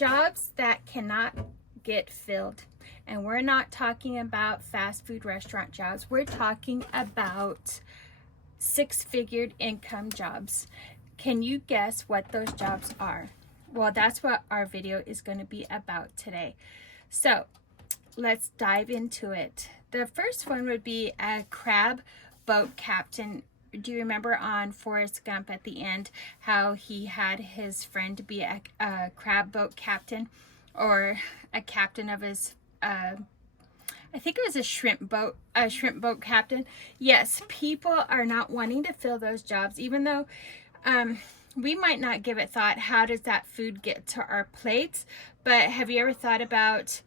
jobs that cannot get filled. And we're not talking about fast food restaurant jobs. We're talking about six-figure income jobs. Can you guess what those jobs are? Well, that's what our video is going to be about today. So let's dive into it. The first one would be a crab boat captain. Do you remember on Forrest Gump at the end how he had his friend be a crab boat captain, or a captain of his I think it was a shrimp boat captain. Yes, people are not wanting to fill those jobs, even though we might not give it thought, how does that food get to our plates? But have you ever thought about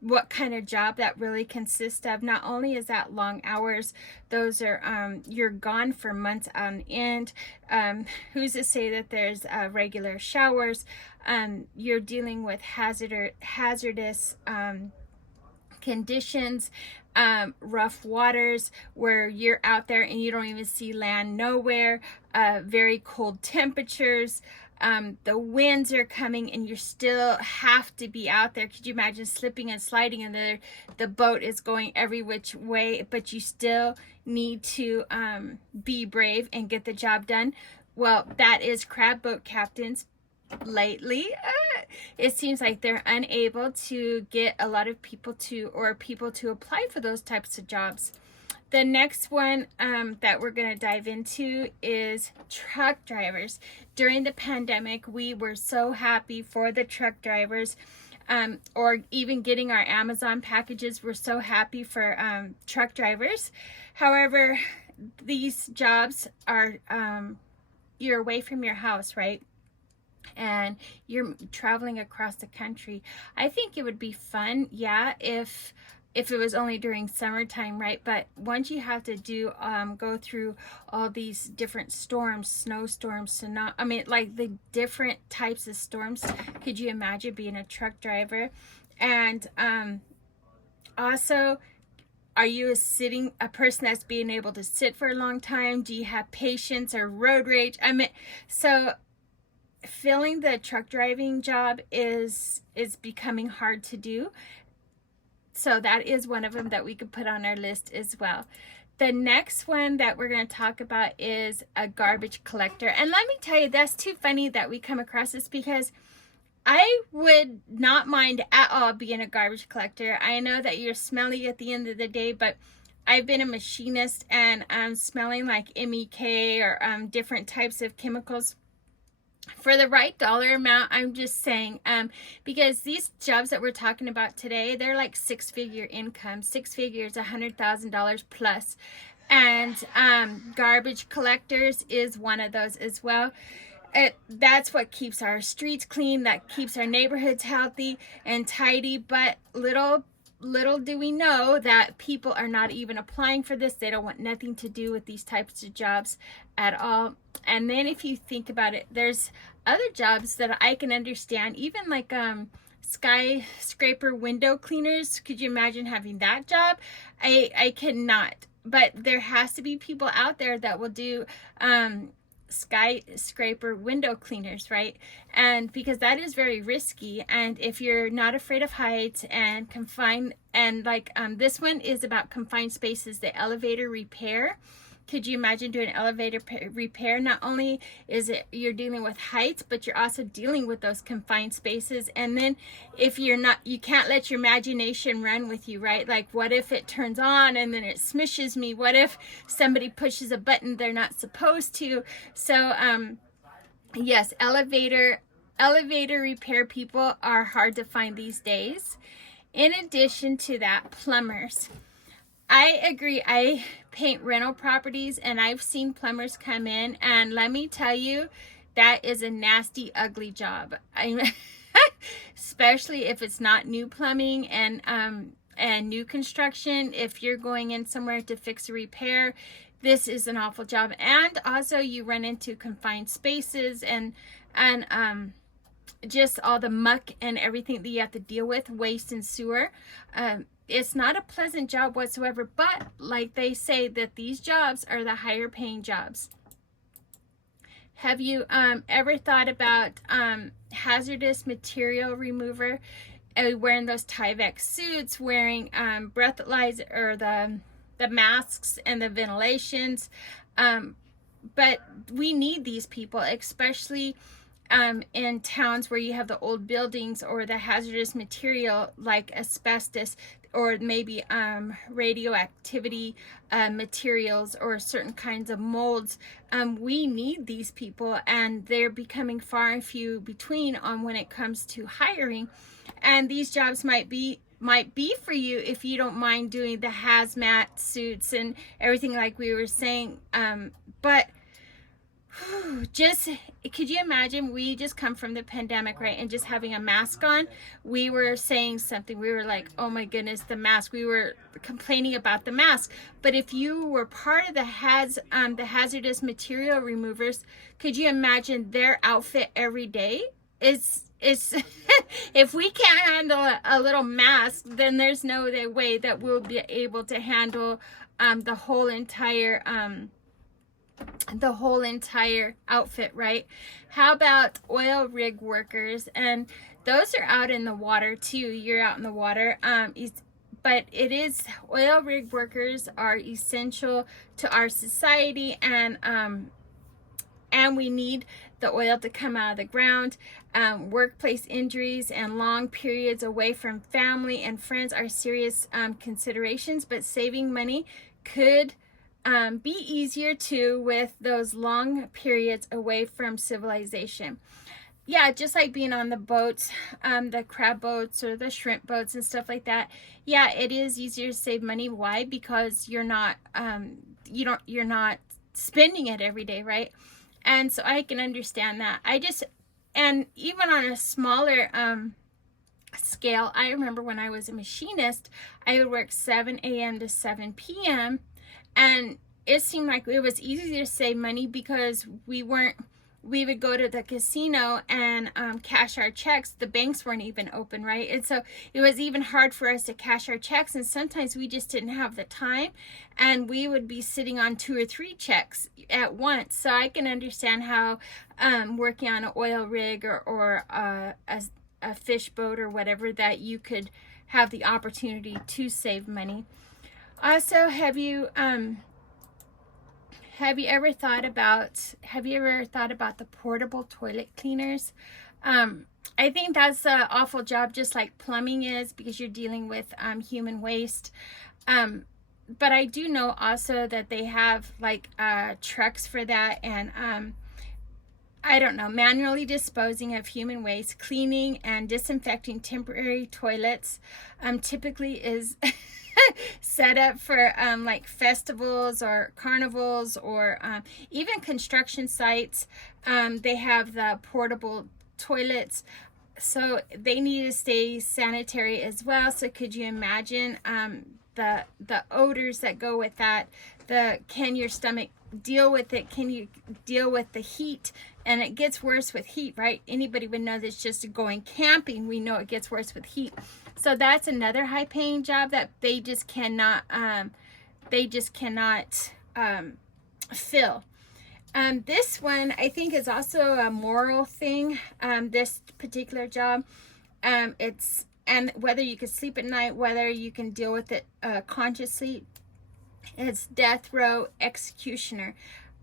what kind of job that really consists of? Not only is that long hours, those are you're gone for months on end. Who's to say that there's regular showers? You're dealing with hazardous conditions, rough waters where you're out there and you don't even see land nowhere, very cold temperatures. The winds are coming and you still have to be out there. Could you imagine slipping and sliding and the boat is going every which way, but you still need to be brave and get the job done? Well, that is crab boat captains. Lately, it seems like they're unable to get a lot of people to apply for those types of jobs. The next one that we're going to dive into is truck drivers. During the pandemic, we were so happy for the truck drivers, or even getting our Amazon packages. We're so happy for truck drivers. However, these jobs are, you're away from your house, right? And you're traveling across the country. I think it would be fun, yeah, if it was only during summertime, right? But once you have to go through all these different storms, snowstorms, like the different types of storms, could you imagine being a truck driver? And also, are you a person that's being able to sit for a long time? Do you have patience or road rage? So filling the truck driving job is becoming hard to do. So that is one of them that we could put on our list as well. The next one that we're going to talk about is a garbage collector. And let me tell you, that's too funny that we come across this, because I would not mind at all being a garbage collector. I know that you're smelly at the end of the day, but I've been a machinist and I'm smelling like MEK or different types of chemicals. For the right dollar amount, I'm just saying, because these jobs that we're talking about today, they're like six-figure income. Six figures, $100,000 plus. And garbage collectors is one of those as well. That's what keeps our streets clean, that keeps our neighborhoods healthy and tidy. But little do we know that people are not even applying for this. They don't want nothing to do with these types of jobs at all. And then if you think about it, there's other jobs that I can understand, even like skyscraper window cleaners. Could you imagine having that job? I cannot. But there has to be people out there that will do skyscraper window cleaners, right? And because that is very risky, and if you're not afraid of heights and confined, and like this one is about confined spaces, the elevator repair. Could you imagine doing elevator repair? Not only is it you're dealing with heights, but you're also dealing with those confined spaces. And then if you're not, you can't let your imagination run with you, right? Like, what if it turns on and then it smushes me? What if somebody pushes a button they're not supposed to? So yes, elevator repair people are hard to find these days. In addition to that, plumbers. I agree. I paint rental properties and I've seen plumbers come in, and let me tell you, that is a nasty, ugly job. Especially if it's not new plumbing and new construction. If you're going in somewhere to fix a repair, this is an awful job. And also you run into confined spaces and just all the muck and everything that you have to deal with, waste and sewer. It's not a pleasant job whatsoever, but like they say, that these jobs are the higher paying jobs. Have you ever thought about hazardous material remover? Wearing those Tyvek suits, wearing breathalyzer, or the masks and the ventilations. But we need these people, especially in towns where you have the old buildings or the hazardous material like asbestos, or maybe radioactivity materials, or certain kinds of molds. We need these people, and they're becoming far and few between on when it comes to hiring. And these jobs might be for you if you don't mind doing the hazmat suits and everything like we were saying. But just, could you imagine, we just come from the pandemic, right? And just having a mask on, we were saying something, we were like, oh my goodness, the mask, we were complaining about the mask. But if you were part of the hazardous material removers, could you imagine their outfit every day? It's if we can't handle a little mask, then there's no way that we'll be able to handle the whole entire outfit, right? How about oil rig workers? And those are out in the water too. You're out in the water. But it is, oil rig workers are essential to our society, and we need the oil to come out of the ground. Workplace injuries and long periods away from family and friends are serious considerations, but saving money could be easier too with those long periods away from civilization. Yeah, just like being on the boats, the crab boats or the shrimp boats and stuff like that. Yeah, it is easier to save money. Why? Because you're not you're not spending it every day, right? And so I can understand that. And even on a smaller scale, I remember when I was a machinist, I would work 7 a.m. to 7 p.m. And it seemed like it was easier to save money because we would go to the casino and cash our checks. The banks weren't even open, right? And so it was even hard for us to cash our checks, and sometimes we just didn't have the time, and we would be sitting on 2 or 3 checks at once. So I can understand how working on an oil rig or a fish boat or whatever, that you could have the opportunity to save money. Also, have you ever thought about the portable toilet cleaners? I think that's an awful job, just like plumbing is, because you're dealing with human waste. But I do know also that they have like trucks for that, and I don't know, manually disposing of human waste, cleaning and disinfecting temporary toilets typically is set up for like festivals or carnivals, or even construction sites. They have the portable toilets, so they need to stay sanitary as well. So could you imagine the odors that go with that? Can your stomach deal with it? Can you deal with the heat? And it gets worse with heat, right? Anybody would know that's just going camping. We know it gets worse with heat. So that's another high-paying job that they just cannot fill. This one I think is also a moral thing. This particular job, and whether you can sleep at night, whether you can deal with it consciously, it's death row executioner.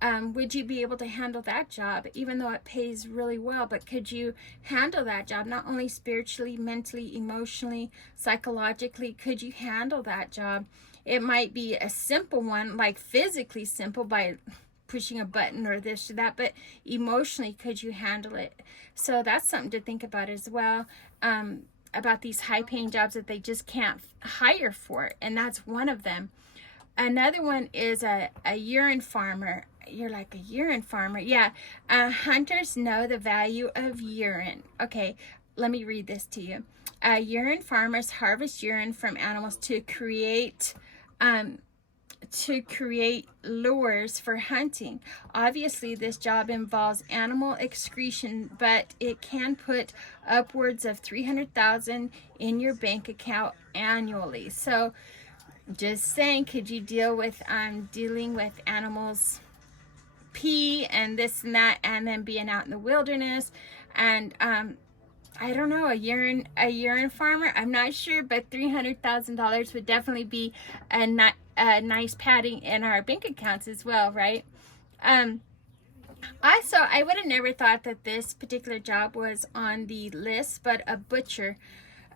Would you be able to handle that job, even though it pays really well? But could you handle that job, not only spiritually, mentally, emotionally, psychologically? Could you handle that job? It might be a simple one, like physically simple by pushing a button or this or that, but emotionally, could you handle it? So that's something to think about as well, about these high-paying jobs that they just can't hire for, and that's one of them. Another one is a urine farmer. You're like, a urine farmer? Yeah. Hunters know the value of urine. Okay, let me read this to you. Urine farmers harvest urine from animals to create lures for hunting. Obviously, this job involves animal excretion, but it can put upwards of $300,000 in your bank account annually. So just saying, could you dealing with animals pee and this and that, and then being out in the wilderness. And I don't know, a urine farmer, I'm not sure, but $300,000 would definitely be a nice padding in our bank accounts as well, right? I would have never thought that this particular job was on the list, but a butcher.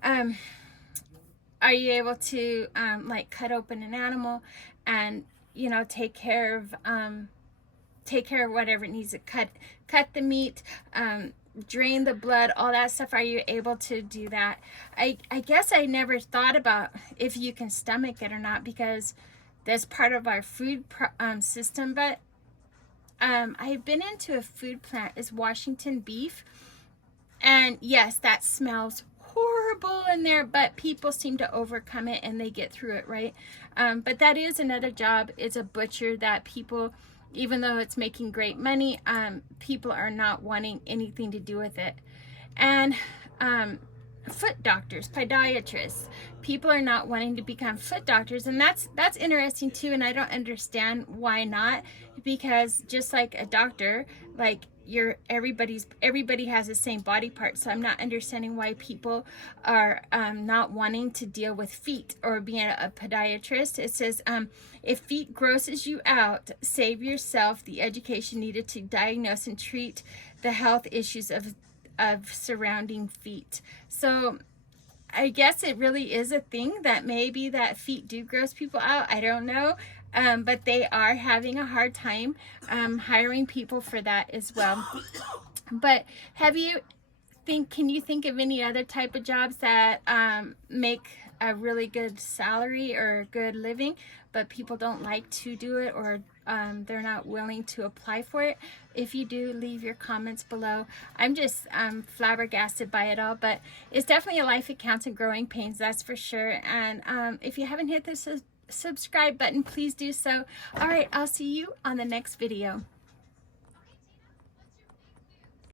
Are you able to like cut open an animal and, you know, take care of whatever it needs to cut the meat, drain the blood, all that stuff? Are you able to do that? I guess I never thought about if you can stomach it or not, because that's part of our food system. But I've been into a food plant, is Washington beef, and yes, that smells horrible in there, but people seem to overcome it and they get through it, right? But that is another job, is a butcher, that people, even though it's making great money, people are not wanting anything to do with it. And foot doctors, podiatrists, people are not wanting to become foot doctors, and that's interesting too. And I don't understand why not, because just like a doctor, like everybody has the same body part. So I'm not understanding why people are not wanting to deal with feet or being a podiatrist. It says, if feet grosses you out, save yourself the education needed to diagnose and treat the health issues of surrounding feet. So I guess it really is a thing that maybe that feet do gross people out. I don't know. But they are having a hard time hiring people for that as well. But can you think of any other type of jobs that make a really good salary or good living, but people don't like to do it, or they're not willing to apply for it? If you do, leave your comments below. I'm just flabbergasted by it all, but it's definitely a life of counts and growing pains, that's for sure. And if you haven't hit this subscribe button, please do so. All right, I'll see you on the next video.